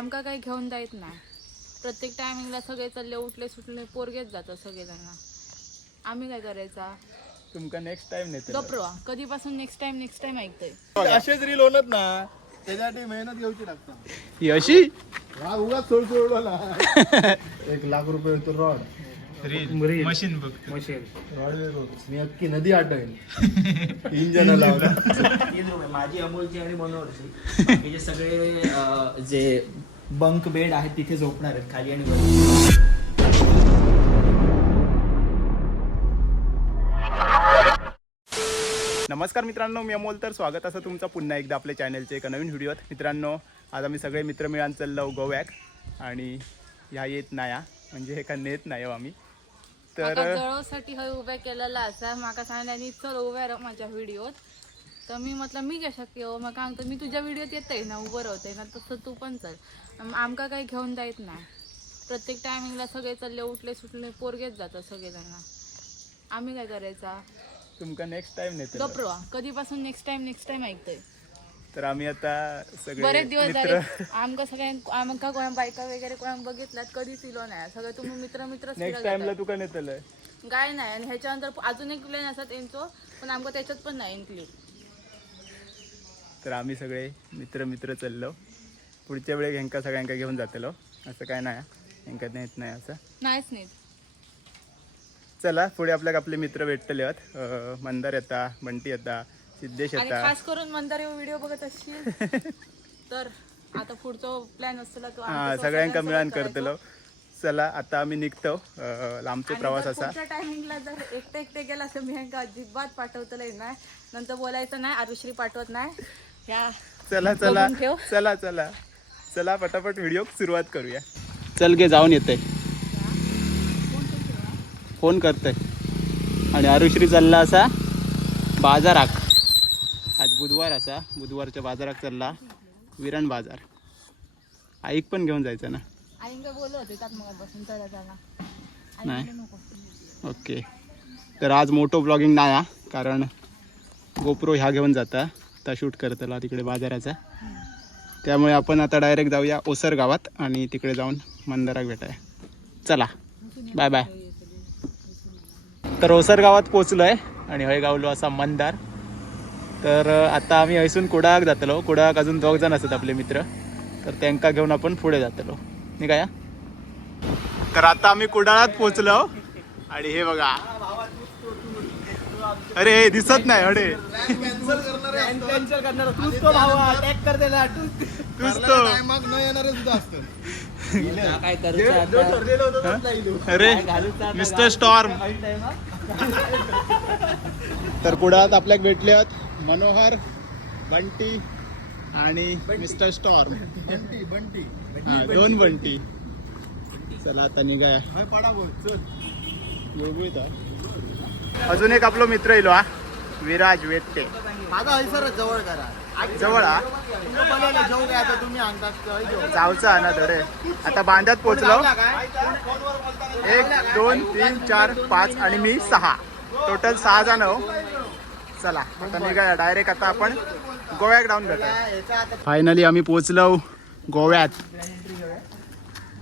आमका काही घेऊन जायत नाही. प्रत्येक टायमिंगला सगळे चालले उठले सुटले पोरगेच जातात सगळेजण. आम्ही काय करायचा? तुमका नेक्स्ट टाइम नेते गप्रोवा कधीपासून नेक्स्ट टाइम नेक्स्ट टाइम ऐकतोय? असेच रील होणार ना त्याच्यासाठी मेहनत घ्यायची लागतात ही अशी? हा उगाच सोड सोडला एक लाख रुपये होतो रॉड. मशीन बघ रॉड मी अख्खी नदी आटवेल. इंजन लावला माझी अमोलची आणि मनोहरची. बाकीचे सगळे अं, जे बंक बेड आहेत तिथे झोपणार आहेत खाली आणि वर नमस्कार मित्रांनो मी अमोल तर स्वागत असं तुमचं पुन्हा एकदा आपल्या चॅनलच्या एका नवीन व्हिडिओत. मित्रांनो आज आम्ही सगळे मित्र मिळून चाललो गोव्याक आणि ह्या येत नाया म्हणजे हे का नेत नाही हो आम्ही. तर जळोसाठी हय उभ्या केलेला असा माका सांगल्यानी चल उभ्या राह माझ्या व्हिडिओत. तर मी म्हटलं मी काय शक्य हो मग सांगतो मी तुझ्या व्हिडिओत येतय ना उभं राहते ना तसं तू पण चल. आम- आमका काही घेऊन जायत नाही. प्रत्येक टायमिंगला सगळे चालले उठले सुटले पोरगेच जातात सगळेजण. आम्ही काय करायचा? तुमका नेक्स्ट टाइम नेते गप्रोवा. कधीपासून नेक्स्ट टाइम नेक्स्ट टाइम ऐकतोय? तर आम्ही आता सगळे बरेच दिवस झाले. आमका सगळ्यां आमका कोणा बायका वगैरे कोणा बघितल्यात कधीच इलो नाही. सगळे तुम्ही मित्र मित्र नेक्स्ट टाइमला तुका नेतलंय काय नाही. आणि ह्याच्यानंतर अजून एक प्लॅन असतात यांचो पण आमका त्याच्यात पण नाही इन्क्लूड तर आम्ही सगळे मित्र मित्र चाललो. पुढच्या वेळेक ह्यांका सगळ्यांका घेऊन जातलो. असं काय नाही. ह्यांका नेत नाही असं. नाहीच नाही चला पुढे आपल्याक आपले मित्र भेटतले आहेत मंदार येता बंटी येता सिद्धेश आणि येता. खास करून मंदार व्हिडिओ बघत असशील? तर आता पुढचा प्लॅन असतो तो हा सगळ्यांका मिळून करतलो. चला आता आम्ही निघतो. अं, लांबचा प्रवास असा. पुढच्या टायमिंगला जर एकटे एकटे गेला तर मी ह्यांका अजिबात पाठवतलंय नाही. नंतर बोलायचं नाही आरुश्री पाठवत नाही. ह्या चला चला. बघून ठेव. चला चला. चला पटापट व्हिडिओ सुरुवात करूया. चल गे जाऊन येते. फोन करते. आणि आरुश्री चालला असा बाजाराक आज बुधवार असा. बुधवारच्या बाजाराक चालला विरण बाजार. आईक पण घेऊन जायचं ना? आईंका बोलत होते त्यात मग बसून चला चला. आई नाही. म्हणली नको. ओके. तर आज मोठो ब्लॉगिंग नाही हा कारण गोप्रो ह्या घेऊन जाता. आत्ता शूट करतला तिकडे बाजाराचा. त्यामुळे आपण आता डायरेक्ट जाऊया ओसर गावात आणि तिकडे जाऊन मंदाराक भेटाय. चला बाय बाय तर ओसर गावात पोचलो आहे आणि हय गावलो असा मंदार. तर आता आम्ही हयसून कुडाक जातलो. कुडाक अजून दोग जण असतात आपले मित्र. तर त्यांका घेऊन आपण पुढे जातलो. नाही काय तर आता आम्ही कुडाळात पोचलो. आणि हे बघा अरे हे दिसत नाही अडे कॅन्सल करणार तूच तो भावा अटॅक कर त्याला तूच तो मग न येणारे सुद्धा असतं काय करूचं अरे मिस्टर स्टॉर्म. तर कुडाळात आपल्याक भेटले आहेत मनोहर बंटी आणि मिस्टर स्टॉर्म. बंटी बंटी. हा, दोन बंटी. चला आता निघाया. पडा बोल चल. योगू. अजून एक आपलो मित्र येलो हा. विराज वेट्टे माझा हयसर जवळ करा. जवळ हा. ना धरे. आता बांध्यात पोचलो एक दोन तीन चार पाच आणि मी सहा. टोटल सहा जण. चला आता निघाया. डायरेक्ट आता आपण गोव्यात जाऊन भेटा फायनली आम्ही पोचलो गोव्यात.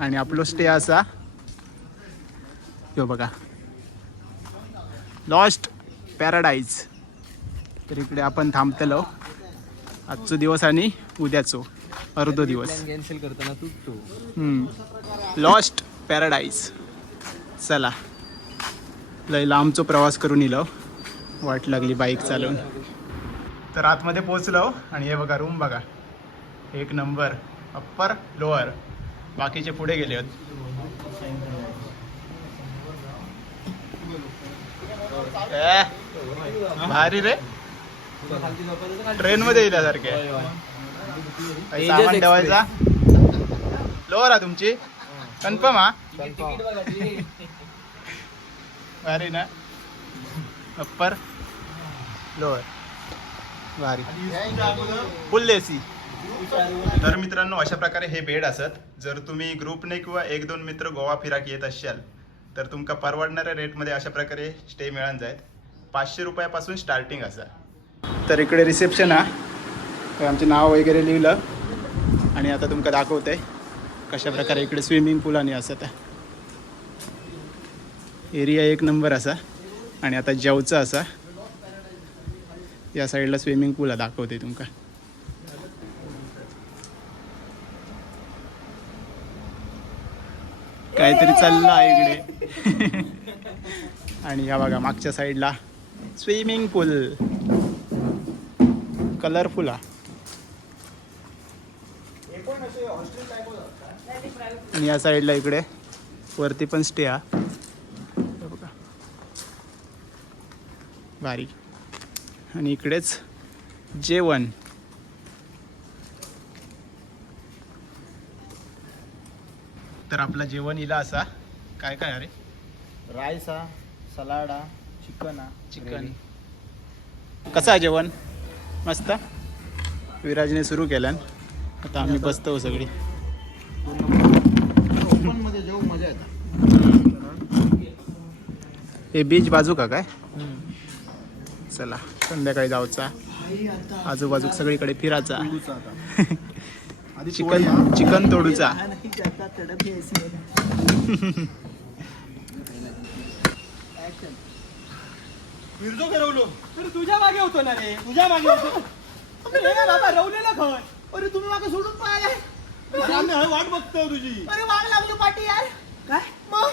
आणि आपलो स्टे असा. यो बघा. Lost paradise. तर इकडे आपण थांबतलो. आजचो दिवस आणि उद्याचो. अर्धो दिवस. कॅन्सल करताना तूच तो. Lost paradise. चला. लय लांबचो प्रवास करून इलो. वाट लागली बाईक चालवून. तर आतमध्ये पोचलो आणि हे बघा रूम बघा. एक नंबर अप्पर लोअर बाकीचे पुढे गेले होत. भारी रे. ट्रेन मध्ये येण्यासारखे सामान ठेवायचा? लोअर हा तुमची. कन्फर्म हा? भारी ना? अप्पर. लोअर भारी. फुल एसी तर मित्रांनो अशा प्रकारे हे बेड असत. जर तुम्ही ग्रुपने किंवा एक दोन मित्र गोवा फिराक येत असाल तर तुमका परवडणाऱ्या रेटमध्ये अशा प्रकारे स्टे मिळून जायत. पाचशे रुपयापासून स्टार्टिंग असा. तर इकडे रिसेप्शन हा. तर आमचे नाव वगैरे लिहिलं. आणि आता तुमका दाखवतंय कशा प्रकारे इकडे स्विमिंग पूल आणि असत एरिया एक नंबर असा. आणि आता जेवचा असा. या साईडला स्विमिंग पूल दाखवते तुमका. काहीतरी चाललं आहे इकडे. आणि या बघा मागच्या साईडला स्विमिंग पूल. कलरफुल हा. आणि या साईडला इकडे वरती पण स्टे हा. बघा. भारी आणि इकडेच जेवण. तर आपला जेवण इला असा. काय काय अरे रायसा सलाडा चिकन चिकन. कसं आहे जेवण? मस्त? विराजने सुरू केलं आता आम्ही बसतो सगळी. मजा येते. हे बीच बाजू का काय? चला संध्याकाळी जाऊचा. आजूबाजू सगळीकडे फिरायचा आधी चिकन चिकन तोडूचा. मिरजो फिरवलो. तर तुझ्या मागे होतो ना रे. तुझ्या मागे होतो. अरे हे बाबा रवलेला घर. अरे तुम्ही मागे सोडून अरे आम्ही हळू वाट बघतोय तुझी. अरे वाघ लागलो पाठी यार. काय? मग?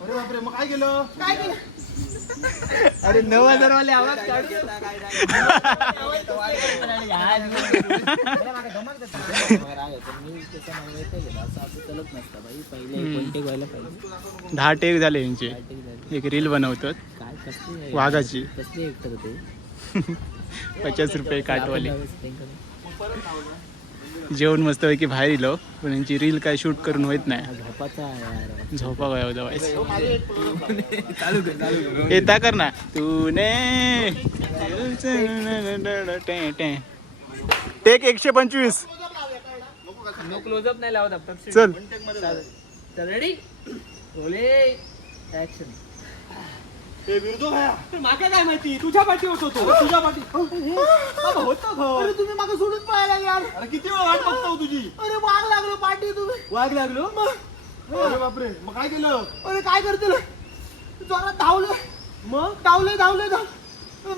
अरे बापरे मग काय केलं? काय केलं? अरे नऊ हजार वाले आवाज दहा टेक झाले यांचे. एक रील बनवतात. वाघाची. पचास रुपये काटवाले. जेवण मस्त पैकी बाहेर इलो पण यांची रील काय शूट करून होत नाही. झोपा काय होता येता कर ना. तूने टेक एकशे पंचवीस. क्लोजअप नाही लावत चल रेडी ऍक्शन ऍक्शन हे मिरजो खाया माका काय माहिती? तुझ्या पाठी होतो तो. तुझ्या पाठी. होतो अरे तुम्ही मागे सोडून पाहायला यार. अरे किती वेळ वाट बघतो तुझी? अरे वाघ लागलो पाठी तुम्ही. वाघ लागलो? अरे बापरे. मग काय केलं? अरे काय करते जोरात धावलं मग? धावले धावले धाव.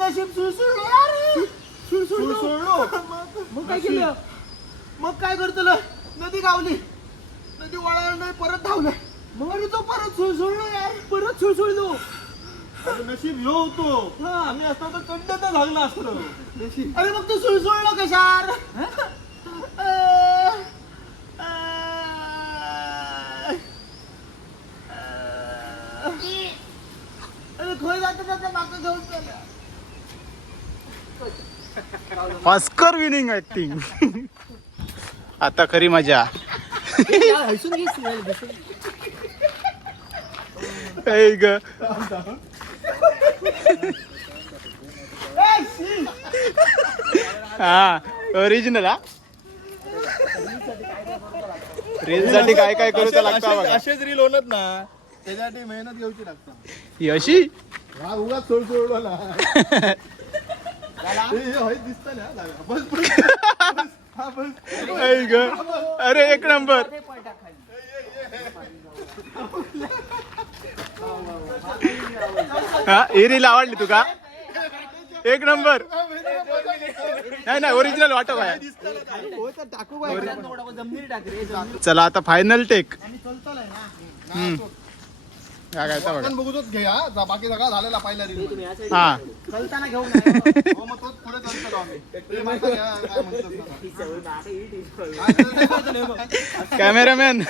नशीब सुळसुळलो यार. सुळसुळलो. सोडलो मग काय केलं? मग काय करतलं? नदी गावली. नदी वळालं नाही परत धावलं मग? अरे तो परत सुळसुळलो यार. परत सुळसुळलो? अरे नशीब ह्यो होतो. हा आम्ही असतो तर कंड तर झालं असतं. नशीब. अरे मग तू सुळसुळलो कशार अरे खोय जाता जाता मागं घेऊन चालला. ऑस्कर विनिंग ऍक्टिंग आता खरी मजा. ऐ ग. हा ओरिजिनल हा. रील साठी काय काय करू लागतं बघा. असेच रील होणार ना त्याच्यासाठी मेहनत घ्यायची लागतात ही अशी हा उगाच सोड सोडलो ना हे- हे होय दिसतं ना जागा. बस बस. बस. हा बस. ऐ ग. अरे एक नंबर हा ही रील आवडली तुका एक नंबर. नाही नाही ओरिजिनल वाटप आहे. चला आता फायनल टेक हम्म. काय काय बघा आपण बघूच घे जा, बाकी सगळा झालेला पहिला रील हा. चलताना घेऊन हो मग तोच पुढे चलतलो आम्ही. ते माहिती आहे, काय म्हणतात ना. कॅमेरामॅन.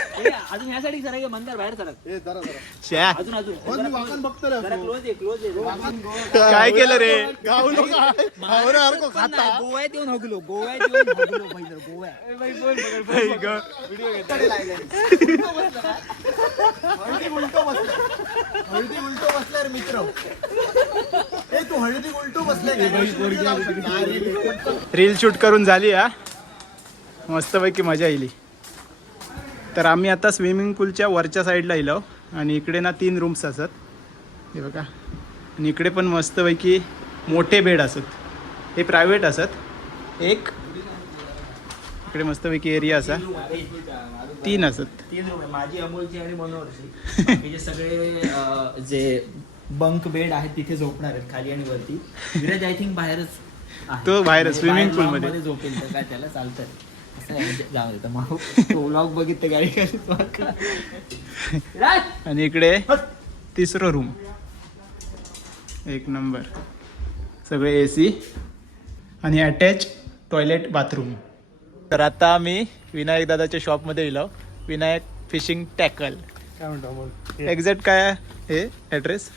अजून यासाठी सर मंदिर बाहेर सरक ए, जरा जरा. श्या अजून अजून. हो, मी वाकण बघतो रे जरा असं. क्लोज आहे क्लोज आहे वाकण काय केलं रे? खाता? गोव्यात येऊन हगलो गोव्यात येऊन हगलो पहिलं गोव्यात. ऐ ग. हळदी उलटो बसला. हळदी उलटो बसलाय रे मित्र. ए तू हळदी उलटो बसलाय रील शूट करून झाली हा? मस्तपैकी मजा येईल तर आम्ही आता स्विमिंग पूलच्या वरच्या साईडला येलो आणि इकडे ना तीन रूम्स असत. हे बघा. आणि इकडे पण मस्तपैकी मोठे बेड असत. हे प्रायव्हेट असत. एक. इकडे मस्तपैकी एरिया असा. तीन असत. तीन रूम आहे माझी अमोलची आणि मनोहरची. बाकीचे सगळे अं, जे बंक बेड आहेत तिथे झोपणार आहेत खाली आणि वरती. विराज आय थिंक बाहेरच आहे. तो बाहेर म्हणजे swimming बाहेर pool lawn मध्ये. झोपेल तर काय त्याला चालतंय. असं आहे म्हणजे जाऊ देतं मग तो व्लॉग बघितलं गाडी विराज! आणि इकडे तिसरं रूम एक नंबर सगळे ए सी आणि अटॅच टॉयलेट बाथरूम तर आता आम्ही विनायक दादाच्या शॉपमध्ये गेलो विनायक फिशिंग टॅकल काय म्हणतो मग एक्झॅक्ट काय आहे? हे ॲड्रेस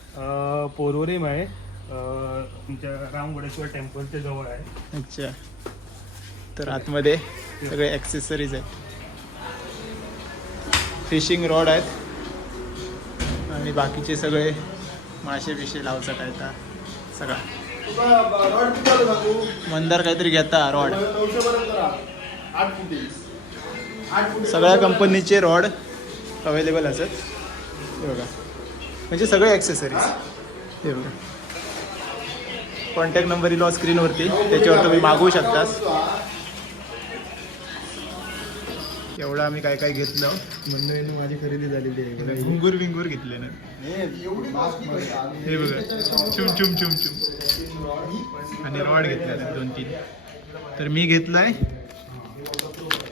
पोरवरीम आहे. अं, तुमच्या रामगोडेश्वर टेम्पलच्या जवळ आहे. अच्छा. तर आतमध्ये सगळे ॲक्सेसरीज आहेत. फिशिंग रॉड आहेत. आणि बाकीचे सगळे मासे बिशे लावचा काय का सगळा. मंदार काहीतरी घेता रॉड नऊशे पर्यंत आठ फुटी सगळ्या कंपनीचे रॉड अवेलेबल असत. हे बघा. म्हणजे सगळे ॲक्सेसरीज हे बघा. कॉन्टॅक्ट नंबर इलो स्क्रीनवरती त्याच्यावर तुम्ही मागवू शकतास. एवढं आम्ही काय काय घेतलं. मंडळीने माझी खरेदी झालेली आहे. घुंगूर विंगूर घेतले ना. एवढी हे बघा. चुम चुम चुम चुम. आणि रॉड घेतले दोन तीन. तर मी घेतलाय.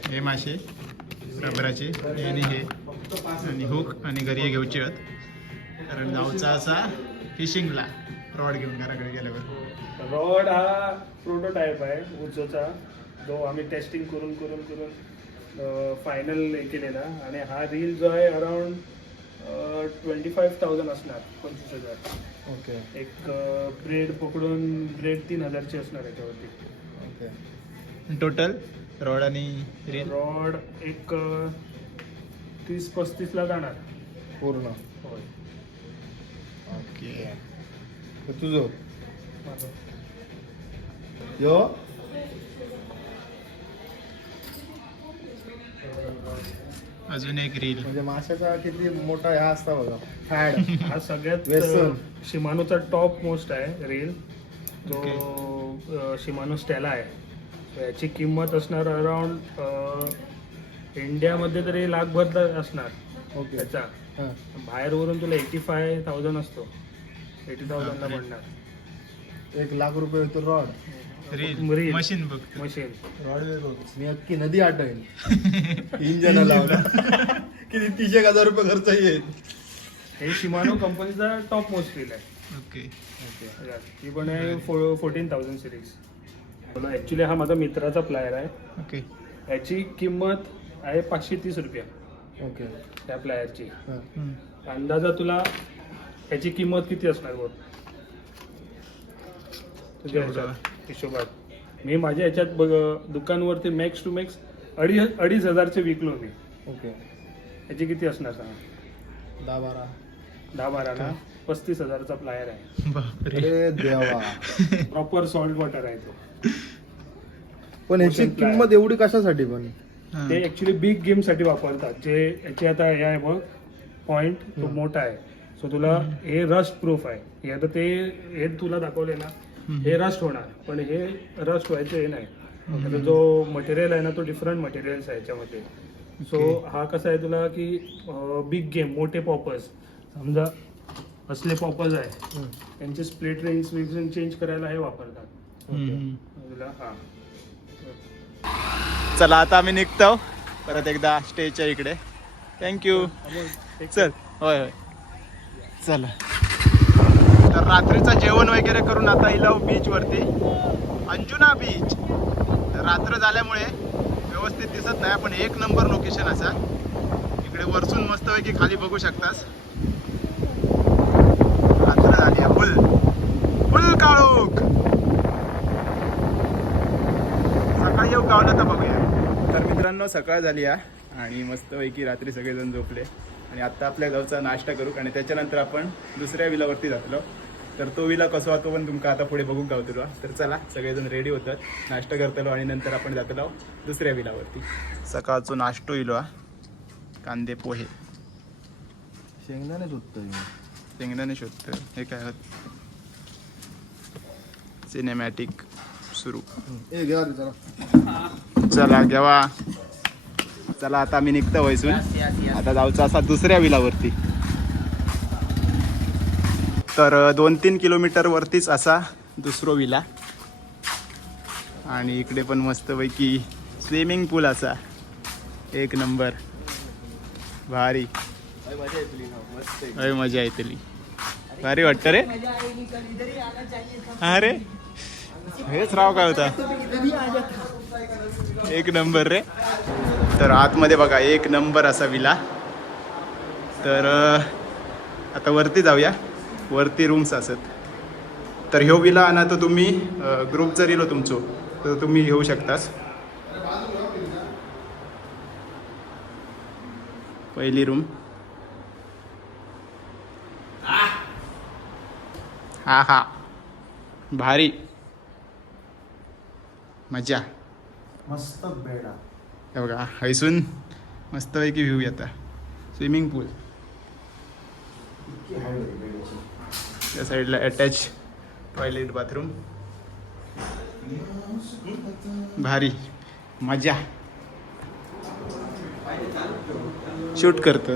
हे मासे रबराचे हे आणि हे आणि हुक आणि घरी घेऊचे आहेत कारण जाऊचा असा फिशिंगला रॉड घेऊन घराकडे गेल्यावर रॉड हा प्रोटोटाईप आहे उचोचा जो आम्ही टेस्टिंग करून करून करून फायनल केलेला. आणि हा रील जो आहे अराउंड ट्वेंटी फाईव्ह थाउजंड असणार पंचवीस हजार. ओके. एक ब्रेड पकडून ब्रेड तीन हजारची असणार याच्यावरती. ओके. टोटल रॉड आणि रील? रॉड एक तीस पस्तीसला जाणार. पूर्ण. होय. ओके. तुझं. माझं. यो? अजून एक रील. म्हणजे माशाचा किती मोठा ह्या असता बघा. फॅड हा सगळ्यात. अ, शिमानोचा टॉप मोस्ट आहे रील. जो अ, शिमानो स्टेला आहे. तर याची किंमत असणार अराउंड इंडियामध्ये तरी लाखभर असणार. ओके. त्याचा. हां. बाहेरवरून तुला एटी फाय थाउजंड असतो एटी थाउजंडला. पडणार. एक लाख रुपये होतो रॉड रील. मशीन बघ मशीन रॉड मी अख्खी नदी आटवेन. इंजन लावला किती तीस एक हजार रुपये खर्च येईल. हे शिमानो कंपनीचा टॉप मोस्ट रील आहे. ओके ती पण आहे फोर्टीन थाउजंड सिरीज ॲक्च्युली हा माझा मित्राचा प्लायर आहे. ओके याची किंमत आहे पाचशे तीस रुपया. ओके त्या प्लायरची हां. अंदाजा तुला याची किंमत किती असणार बघ? तुझ्या ह्याच्यात हिशोबात. मी माझ्या ह्याच्यात बघ दुकानवरती मॅक्स टू मॅक्स अडीच अडीच हजारचे विकलो मी. ओके याची किती असणार सांग? दहा बारा. दहा बाराला पस्तीस हजारचा प्लायर आहे. बापरे. अरे देवा. प्रॉपर सॉल्ट वॉटर आहे तो. पण Ocean Flyer. किंमत एवढी कशासाठी पण? हां. ते ऍक्च्युली बिग गेमसाठी वापरतात. जे याचे आता हे आहे बघ पॉइंट तो. मोठा आहे. सो तुला हे रस्ट प्रूफ आहे. हे आता ते हे तुला दाखवले ना हम्म. हे रस्ट होणार. पण हे रस्ट व्हायचं हे नाही. आता जो मटेरियल आहे ना तो डिफरंट मटेरियल्स आहे याच्यामध्ये. So Okay. हा कसा आहे तुला की बिग गेम मोठे पॉपर्स समजा असले पॉपर्स आहे. त्यांचे स्प्लिट रेंज चेंज करायला हे वापरतात. चला आता आम्ही निघतो. परत एकदा स्टेजच्या इकडे. थँक्यू चल होय होय. चला. तर रात्रीचं जेवण वगैरे करून आता इलाव बीच वरती. अंजुना बीच तर रात्र झाल्यामुळे व्यवस्थित दिसत नाही पण एक नंबर लोकेशन असा. इकडे वरसून मस्तपैकी खाली बघू शकतास. रात्र झाली फुल फुल काळोख. सकाळी येऊ गावलं तर बघूया. तर मित्रांनो सकाळ झाली आहे आणि मस्तपैकी रात्री सगळेजण झोपले. आणि आत्ता आपल्या गावचा नाश्ता करू आणि त्याच्यानंतर आपण दुसऱ्या विलावरती जातलो. तर तो विला कसो तो पण तुमका आता पुढे बघून गावतलो तर चला सगळेजण रेडी होतात. नाश्ता करतलो आणि नंतर आपण जातलो दुसऱ्या विलावरती. सकाळचो नाश्तो इलो हा. कांदे पोहे. शेंगदाणे सुटतोय शेंगदाणे शोधतो हे काय? सिनेमॅटिक सुरू. चला घेवा चला आता आम्ही निघतो yes. आता जाऊचं असा दुसऱ्या विलावरती. तर दोन तीन किलोमीटर वरतीच असा दुसरो विला. आणि इकडे पण मस्तपैकी स्विमिंग पूल असा. एक नंबर. भारी. मजा येतली. भारी वाटतं रे. अरे. हेच राव काय होता? एक नंबर रे. तर आतमध्ये बघा एक नंबर असा विला. तर आता वरती जाऊया. वरती रूम्स असत. तर ह्यो विला ना तो तुम्ही ग्रुप जर येलो तुमचो तर तुम्ही घेऊ शकतास. पहिली रूम हा हा. भारी. मजा. मस्त बेडा हे. बघा हैसून मस्तपैकी व्ह्यू येता स्विमिंग पूल त्या साईडला अटॅच टॉयलेट बाथरूम भारी. मजा. शूट करतो.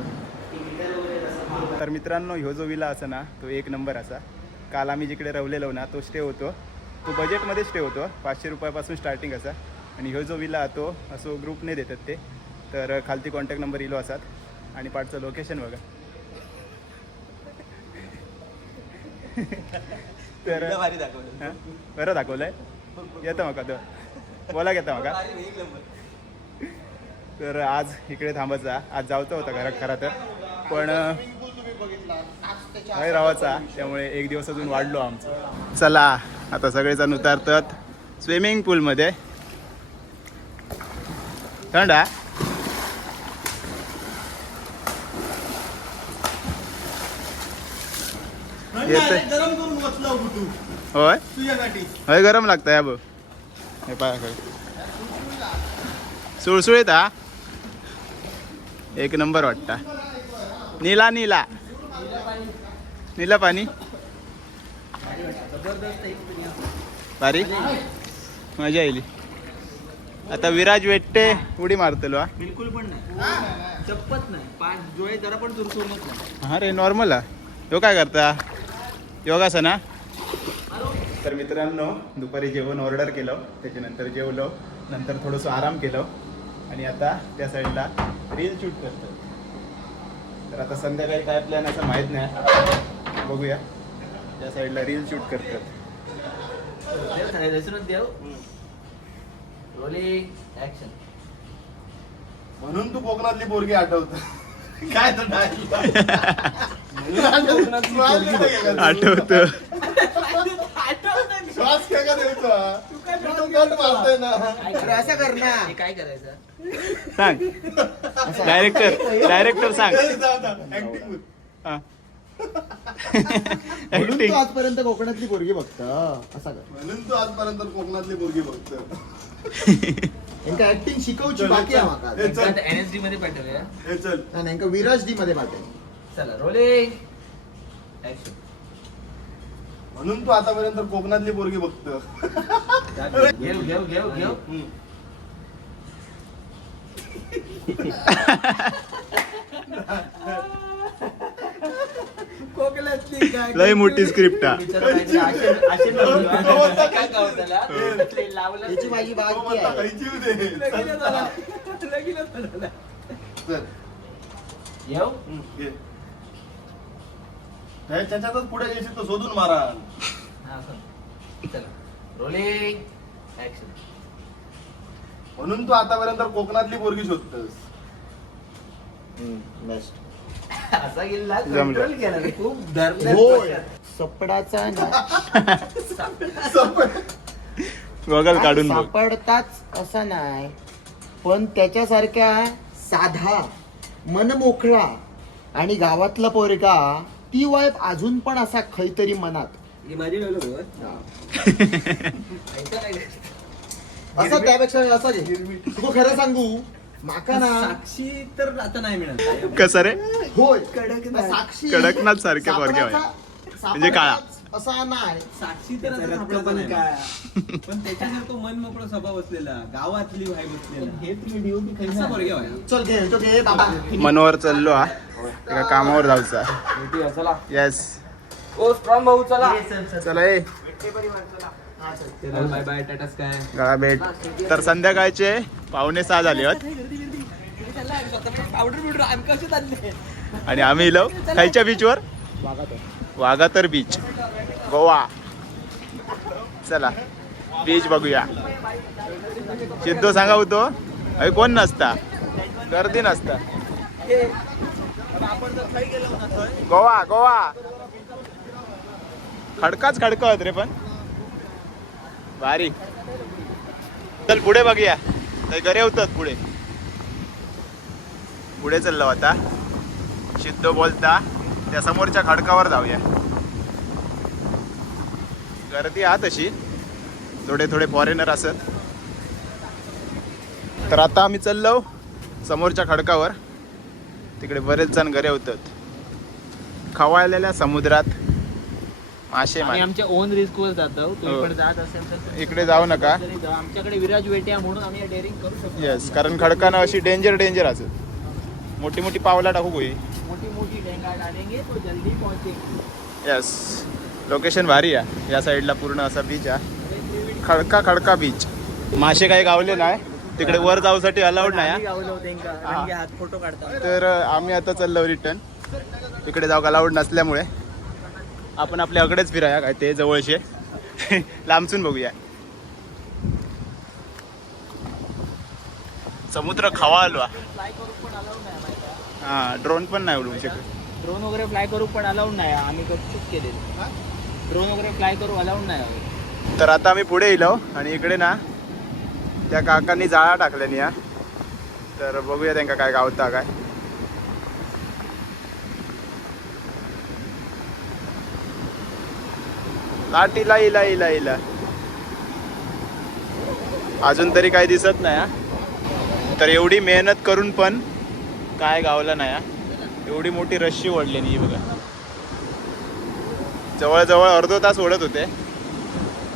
तर मित्रांनो ह्यो जो विला असा ना तो एक नंबर असा. काल आम्ही जिकडे रवलेलो ना तो स्टे होतो. तो बजेटमध्ये स्टे होतो. पाचशे रुपयापासून स्टार्टिंग असा. आणि ह्यो जो विला तो असो ग्रुपने देतात ते. तर खालती कॉन्टॅक्ट नंबर इलो असतात. आणि पाठचं लोकेशन बघा. तर हां? बरं दाखवलंय? येतं मका तो? बोला घेता मका तर आज इकडे थांबायचा. आज जावचं होतं घरात खरा तर. पण हय रावाचा. त्यामुळे एक दिवस अजून वाढलो आमचं. चला. आता सगळेजण उतारतात. स्विमिंग पूलमध्ये थंड होय? हय गरम लागतं या बघ. हे पाय सुळसुळीत हा? एक नंबर वाटता. नीला नीला. नीला पाणी. भारी मजा येईल आता विराज वेट्टे उडी मारतलो हा बिलकुल पण नाही. चप्पत नाही. डोळे जरा पण चुरचुरत नाही. हा रे नॉर्मल हा ह्यो काय करता? योगासना? तर मित्रांनो दुपारी जेवण ऑर्डर केलं. त्याच्यानंतर जेवलो. नंतर थोडंसं आराम केलं. आणि आता त्या साईडला रील शूट करतो तर आता संध्याकाळी काय प्लॅन असं माहीत नाही. बघूया. त्या साईडला रील शूट करतात. देव खरं रचूनच देव. रोली ऍक्शन म्हणून तू कोकणातली पोरगी आठवत. काय तर आठवतं श्वास काय का द्यायचा असं कर ना. हे काय करायचं? सांग. डायरेक्टर डायरेक्टर सांग. हा. म्हणून तू. आजपर्यंत कोकणातली पोरगी बघत असा कर. म्हणून तू आजपर्यंत कोकणातली पोरगी बघत. यांका ऍक्टिंग शिकवची बाकी आहे माका. ए, चल. एन एस डी मध्ये पाठवूया हे. चल. नाही यांका विराज डी मध्ये पाठव. चला रोलिंग ऍक्शन म्हणून तू आतापर्यंत कोकणातली पोरगी बघत. घेऊ घेऊ घेऊ घेऊ. कोकणातली लय मोठी स्क्रिप्ट हा याची माझी बाकी आहे लगीनच झाला. लगीनच झाला. त्याच्यातच पुढे घ्यायची तो शोधून मारा हा, रोलिंग ऍक्शन म्हणून तू आतापर्यंत कोकणातली पोरगी शोधतस असा गेला जमलं. कंट्रोल केला. खूप धरलं सपडाचा गॉगल काढून बघ. सापडताच असा नाही. पण त्याच्यासारख्या साधा मनमोकळा आणि घावातला पोरगा ती वाईफ अजून पण असा खैतरी मनात. ही माझी वेळ असं त्यापेक्षा असं घे. तू खरं सांगू? माका ना साक्षी तर आता नाही मिळत. कसं रे? होय. साक्षी कडकनाथ सारखे पोरगे होय. सापडाचा- म्हणजे काळा. असा नाही. साक्षी तर आता सापडत नाही. काय पण त्याच्यासारखं मन मोकळं स्वभाव असलेला गावातली व्हाय बसलेला हे व्हिडिओ मी कसा चल घे तो घे बाबा. मनोहर चाललो हा. एका कामावर जाऊचा येस ओ स्ट्रॉंग भाऊ चला. चला ए. बाय बाय टाटा स्काय गळा भेट. तर संध्याकाळचे पावणे सहा झाले आणि आम्ही इलो खायच्या बीचवर वाघातर बीच गोवा. चला बीच बघूया. सिद्धू सांगा होतो अरे कोण नसता? गर्दी नसता. गोवा गोवा. खडकाच खडकत रे पण. भारी चल पुढे बघूया. तर घरे होतात पुढे. पुढे चाललो आता. सिद्ध बोलता. त्या समोरच्या खडकावर जाऊया. गर्दी आहात तशी थोडे थोडे फॉरेनर असत. तर आता आम्ही चाललो समोरच्या खडकावर. तिकडे बरेच जण घरे होतात. खवाळलेल्या समुद्रात. मासे आम्ही आमच्या ओन रिस्क वर जातो. हो. तुम्ही पण जात असेल तर इकडे जाऊ नका. तरी जा. आमच्याकडे विराज वेट्या म्हणून आम्ही डेअरिंग करू शकतो. येस कारण खडकानं अशी डेंजर डेंजर असत मोठी मोठी पावला टाकू गोई मोठी मोठी डेंगा डालेंगे तो जल्दी पहुंचेंगे येस लोकेशन भारी आहे. या साईडला पूर्ण असा बीच आहे. खडका खडका बीच मासे काही गावले नाही. तिकडे वर जाऊसाठी अलाउड नाही आम्ही. गावलो त्यांका कारण की हात फोटो काढतात तर अ, आम्ही आता चाललो रिटर्न तिकडे जाऊ अलाउड नसल्यामुळे. आपण आपल्या अकडेच फिराया काय ते जवळचे. लांबचून बघूया. समुद्र माहिती आहे? हा ड्रोन पण नाही उडवू शकत. ड्रोन वगैरे फ्लाय करू पण अलाउड नाही. आम्ही चूक केले ड्रोन वगैरे फ्लाय करू अलाउड नाही तर आता आम्ही पुढे येलो आणि इकडे ना त्या काकांनी जाळा टाकल्यानी या तर बघूया त्यांका काय गावता काय. लाटीला इला इला इला अजून तरी काही दिसत नाही हा. तर एवढी मेहनत करून पण काय गावलं नाही हा. एवढी मोठी रश्शी ओढली नाही बघा. जवळजवळ अर्धो तास ओढत होते.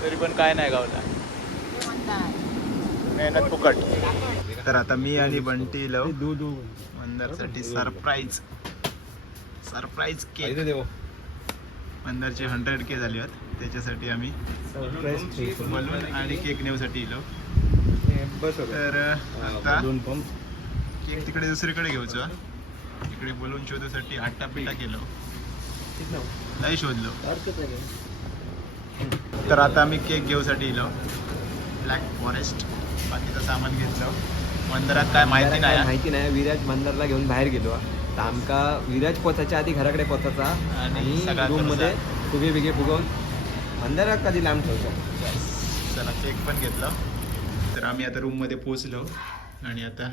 तरी पण काय नाही गावला. मेहनत फुकट. तर आता मी आणि बंटी लव मंदरसाठी surprise. Surprise cake. मंदरचे hundred K झाले आहेत त्याच्यासाठी आम्ही बलून आणि केक नेऊसाठी इलो. तर आता केक तिकडे दुसरीकडे घेऊचो. इकडे बलून शोधूसाठी आट्टा पिटा केलो. नाही शोधलो. तर आता आम्ही केक घेऊसाठी इलो. ब्लॅक फॉरेस्ट बाकीचं सामान घेतलं. मंदिरात काय माहिती नाही. माहिती नाही. विराज मंदारला घेऊन बाहेर गेलो. तर आमका विराज पोचायच्या आधी घराकडे पोचायचा. आणि आणि सगळ्यात रूममध्ये बरोबर. फुगे बिगे फुगवून मंदारात कधी लांब ठेवतो चला केक पण घेतला. तर आम्ही आता रूममध्ये पोचलो आणि आता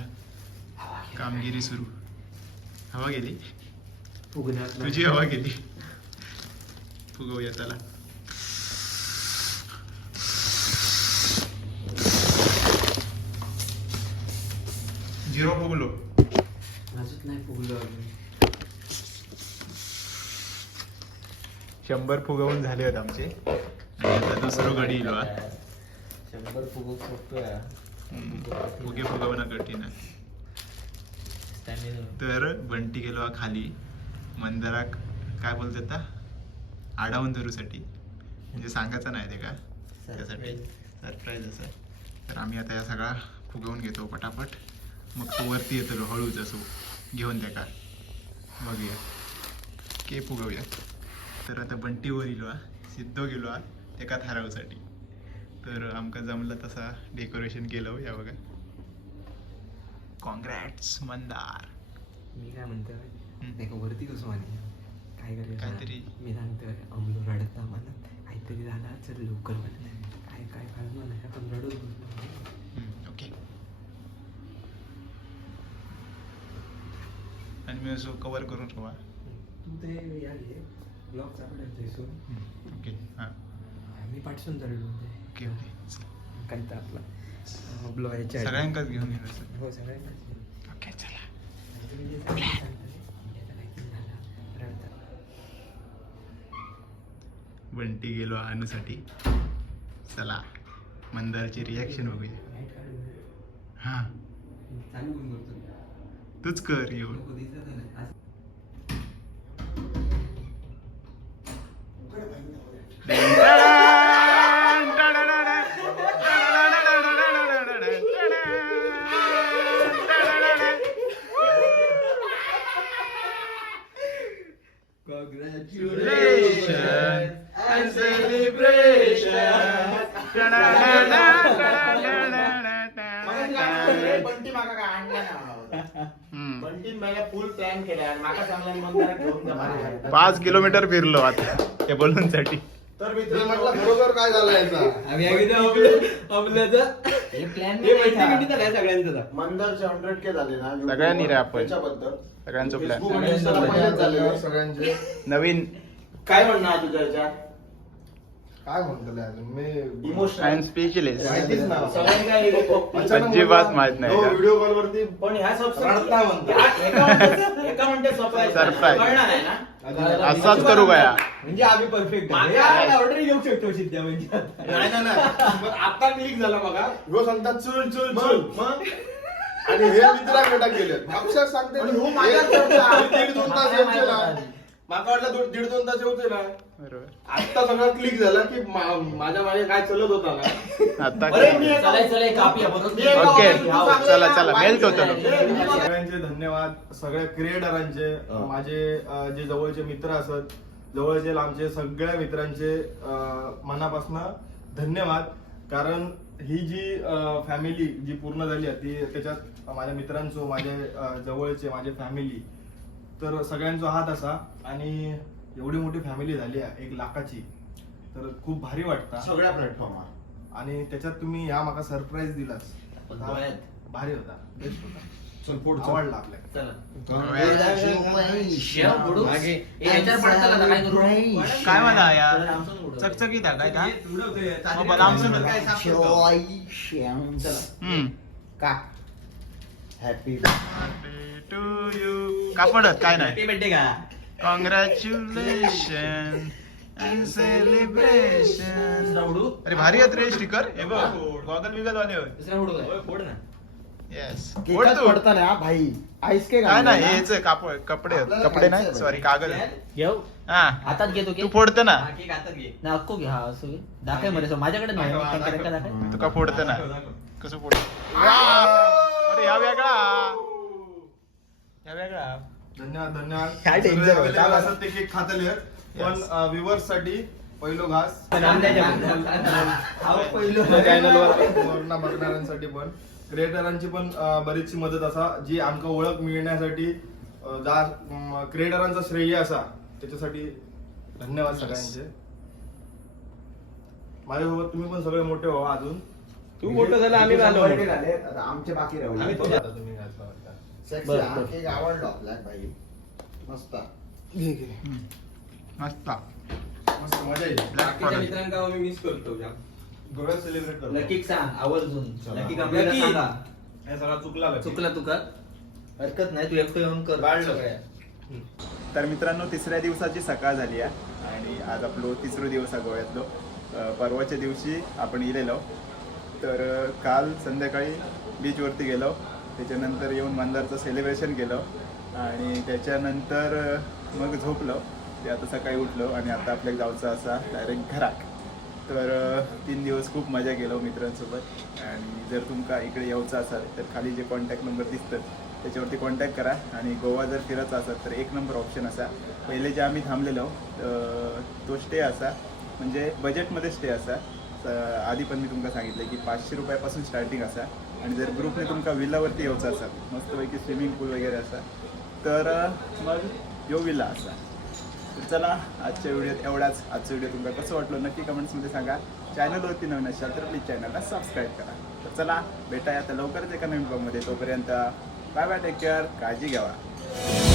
कामगिरी सुरू. हवा गेली? तुझी हवा गेली? फुगवूया चला. शंभर फुगवून झाले आहेत आमचे. आता दुसरं घडी इलो. शंभर फुगू शकतोय हम्म. फुगे फुगवणं कठीण आहे. तर बंटी गेलो खाली. मंदिराक काय बोलतात आता? आडावून धरूसाठी म्हणजे सांगायचं नाही ते का? त्यासाठी. सरप्राईज असं. तर आम्ही आता या सगळा फुगवून घेतो पटापट. मग तो वरती येतो हळूच असो. घेऊन त्या का? बघूया. के फुगवूया? तर आता बंटीवर इलो हा. सिद्धो गेलो हा. तेका थारावसाठी. तर आमका जमलं तसा डेकोरेशन केलं हो, या बघा. कॉन्ग्रॅट्स मंदार. मी काय म्हणतोय? हम्म. नाही का वरती कसं माने काय करायचं काहीतरी. मी सांगतोय अमलो रडता मला काहीतरी झाला चल लवकर मला काय काय कळलं नाही पण रडत ओके आणि मी असं कवर करून ठेवा. तू ते या घे. ब्लॉग सापडेल ते ओके हां. मी पाठसून ते. ओके ओके चल. काय तर आपला ब्लॉग याच्या. सगळ्यांकाच घेऊन गेलो सर हो ओके चला. बंटी गेलो आणूसाठी चला मंदारची रिॲक्शन बघूया. हा. चालू तूच कर येऊन. पाच किलोमीटर फिरलो आता त्या बलूनसाठी. तर मित्र म्हटलं बरोबर काय झालं याचा? हे हे मंदरचे हंड्रेड के झाले ना सगळ्यांनी रे. आपण. सगळ्यांचं प्लॅन सगळ्यांचे नवीन. काय म्हणणं आहे तुझ्या याच्यात काय म्हणतो अजून? मी इमोशनल स्पीचलेस माहितीच ना सगळ्यांनी काय लिहिलं? अजिबात माहीत नाही. का? व्हिडिओ कॉल वरती पण ह्या म्हणतो. एका म्हणते एका म्हणते surprise. Surprise. कळणार आहे ना? असाच करू काय म्हणजे आम्ही परफेक्ट ऑर्डर घेऊ शकतो सिद्ध्या म्हणजे नाही नाही नाही. मग आता क्लिक झाला बघा. ह्यो सांगतात चल चल चल. मग? आणि हे मित्रा बेटा गेले अक्षर सांगते आणि ह्यो करता. दीड दोन तास येऊचे ना माका वाटलं दो- दीड दोन तास येऊचे ना आता सगळं क्लिक झालं की मा- माझ्या मागे काय चलत होता ना आता अरे काय? मी एका- चला, चला, एक कापी आपण. मी एका ओके. चला, ना, चला, मेल. ना. हे, मी मला- सगळ्यांचे धन्यवाद सगळ्या क्रिएटरांचे हा. माझे अं, जे जवळचे मित्र असत जवळचे लांबचे सगळ्या मित्रांचे मनापासून धन्यवाद कारण ही जी फॅमिली जी पूर्ण झाली आहे ती त्याच्यात माझ्या मित्रांचो माझे अं, जवळचे माझे फॅमिली तर सगळ्यांचा हात असा आणि एवढी मोठी फॅमिली झाली आहे एक लाखाची तर खूप भारी वाटतं. सगळ्या प्लॅटफॉर्मवर आणि त्याच्यात तुम्ही ह्या माका सरप्राईज दिलास. पण. भारी होता. बेस्ट होता. चल पुढचं. आवडला आपल्याला चला. शेव बुडू. ए, याच्यावर पडतं का? काय करू? काय म्हणा यार. चकचकीत आहे काय का? आमचं काय. हम्म. हॅपी यू नाही Happy birthday का? कॉंग्रॅच्युलेशन अँड सेलिब्रेशन दुसरा. अरे भारी आहेत रे स्टिकर हे बघ गॉगल बिगल वाले होय दुसरा बुडू काय? होय, फोड ना येस पडता ना भाई आईस केक काय आणला ना? हेच कापड कपडे आहेत. आपल्याला कपडे नाही सॉरी. कागद घेऊ हा हातात घेतो की तू फोडत ना हा, केक हातात घे. ना अक्को घे हा असं घे. दाखवमध्ये असं. माझ्याकडे नाही दाखव, दाखव. दाखव. तुका फोडत ना दाखव, दाखव. कसं फोड अरे या वेगळा या वेगळा धन्यवाद धन्यवाद काय सगळे danger होतं. available असतात ते केक खातले पण. व्ह्युअर्ससाठी पहिलो घास. चॅनलवर बघणाऱ्यांसाठी पण. क्रिएटरांची पण अं, बरीचशी मदत असा जी आमका ओळख मिळण्यासाठी अं, जा क्रिएटरांचा श्रेय असा त्याच्यासाठी धन्यवाद सगळ्यांचे. माझ्यासोबत तुम्ही पण सगळे मोठे व्हा अजून. तू मोठं झाला आम्ही आमचे बाकी आम्ही राहू तुझ्या- आता तुम्ही. घास वाटता. Sexy, बरं, हा बरं. केक आवडला आपला भाई मस्त मस्त मस्त मजा येईल बाकीच्या forest. मित्रांका मी मिस करतो. गोव्यात सेलिब्रेट करतो नक्की सांग आवर्जून चला. नक्की कंपनीला नक्की. सांगा हे सगळा चुकला तुका हरकत नाही तू एकटं येऊन कर. सगळ्या. तर मित्रांनो तिसऱ्या दिवसाची सकाळ झाली आहे आणि आज आपलो तिसरो दिवस आहे गोव्यातलो अ, परवाच्या दिवशी आपण इलेलो तर अ, काल संध्याकाळी बीचवरती गेलो त्याच्यानंतर येऊन मंदारचं सेलिब्रेशन केलं आणि त्याच्यानंतर मग झोपलं. ते आता सकाळी उठलो आणि आता आपल्याला गावचा असा डायरेक्ट घरात. तर तीन दिवस खूप मजा केलो मित्रांसोबत. आणि जर तुमका इकडे यायचं असाल तर खाली जे कॉन्टॅक्ट नंबर दिसतात त्याच्यावरती कॉन्टॅक्ट करा. आणि गोवा जर फिरायचा असाल तर एक नंबर ऑप्शन असा. पहिले जे आम्ही थांबलेलो तो स्टे असा. म्हणजे बजेटमध्ये स्टे असा. आधी पण मी तुमका सांगितलं की पाचशे रुपयापासून स्टार्टिंग असा. आणि जर ग्रुपने तुमका विलावरती यायचं असा मस्तपैकी स्विमिंग पूल वगैरे असा तर मग यो विला असा. तर चला आजच्या व्हिडिओत एवढाच. आजचा व्हिडिओ तुमचा कसं वाटलं नक्की कमेंट्समध्ये सांगा. चॅनलवरती नवीन असाल तर प्लीज चॅनलला सबस्क्राईब करा. तर चला भेटा आता लवकरच एका नवीन ब्लॉगमध्ये. तोपर्यंत बाय बाय टेक केअर काळजी घ्यावा.